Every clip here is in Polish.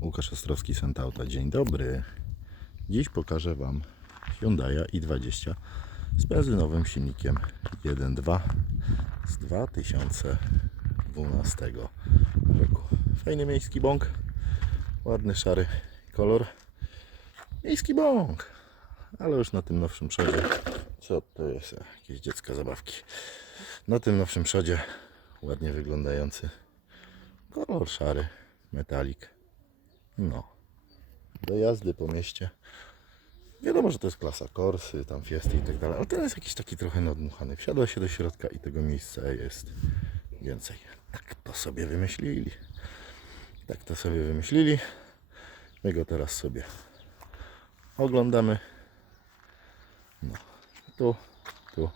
Łukasz Ostrowski, Santauta. Dzień dobry. Dziś pokażę Wam Hyundai i20 z benzynowym silnikiem 1.2 z 2012 roku. Fajny miejski bąk, ładny szary kolor. Miejski bąk, ale już na tym nowszym przodzie. Co to jest? Jakieś dziecka zabawki. Na tym nowszym przodzie ładnie wyglądający kolor szary, metalik. No, do jazdy po mieście. Wiadomo, że to jest klasa Corsy, tam Fiesty i tak dalej, ale ten jest jakiś taki trochę nadmuchany. Wsiadła się do środka i tego miejsca jest więcej. Tak to sobie wymyślili. Tak to sobie wymyślili. My go teraz sobie oglądamy. No, tu, tu.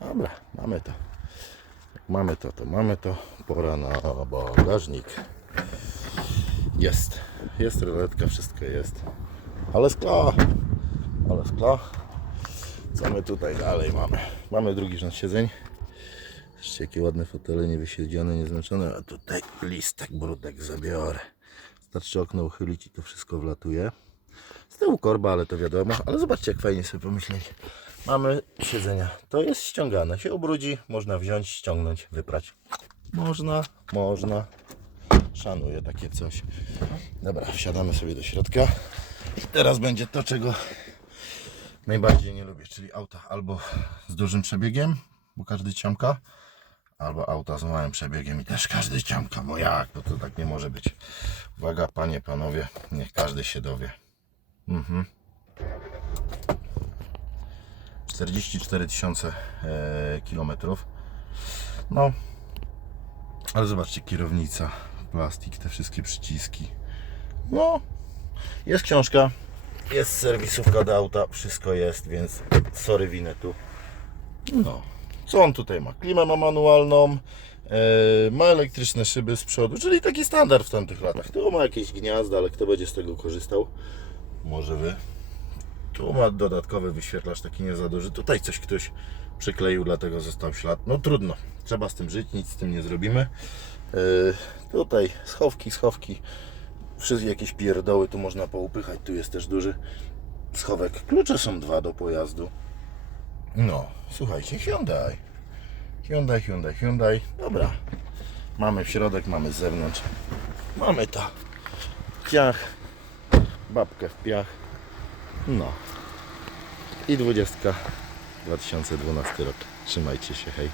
Dobra, mamy to. Jak mamy to, to mamy to. Pora na bagażnik. Jest. Jest roletka, wszystko jest. Ale skla. Ale skla. Co my tutaj dalej mamy? Mamy drugi rząd siedzeń. Zobaczcie, jakie ładne fotele, niewysiedziane, nieznaczone. A tutaj listek, brudek zabiorę. Starczy okno uchylić i to wszystko wlatuje. Z tyłu korba, ale to wiadomo. Ale zobaczcie, jak fajnie sobie pomyśleli. Mamy siedzenia. To jest ściągane. Się ubrudzi, można wziąć, ściągnąć, wyprać. Można, można. Szanuję takie coś. Dobra, wsiadamy sobie do środka. Teraz będzie to, czego najbardziej nie lubię, czyli auta albo z dużym przebiegiem, bo każdy ciamka, albo auta z małym przebiegiem i też każdy ciamka. Bo jak? No to tak nie może być. Uwaga, panie, panowie, niech każdy się dowie. Mhm. 44 tysiące e, kilometrów. No, ale zobaczcie, kierownica, plastik, te wszystkie przyciski. No, jest książka, jest serwisówka do auta, wszystko jest, więc sorry winę tu. No, co on tutaj ma? Klimę ma manualną, e, ma elektryczne szyby z przodu, czyli taki standard w tamtych latach. Tu ma jakieś gniazda, ale kto będzie z tego korzystał? Może wy. Tu ma dodatkowy wyświetlacz taki nie za duży. Tutaj coś ktoś przykleił, dlatego został ślad. No trudno, trzeba z tym żyć, nic z tym nie zrobimy. Yy, tutaj schowki, schowki. Wszystkie jakieś pierdoły tu można poupychać. Tu jest też duży schowek. Klucze są dwa do pojazdu. No, słuchajcie, Hyundai. Hyundai, Hyundai, Hyundai. Dobra. Mamy w środek, mamy z zewnątrz. Mamy to. Piach. Babkę w piach. No. I 20. 2012 rok. Trzymajcie się, hej.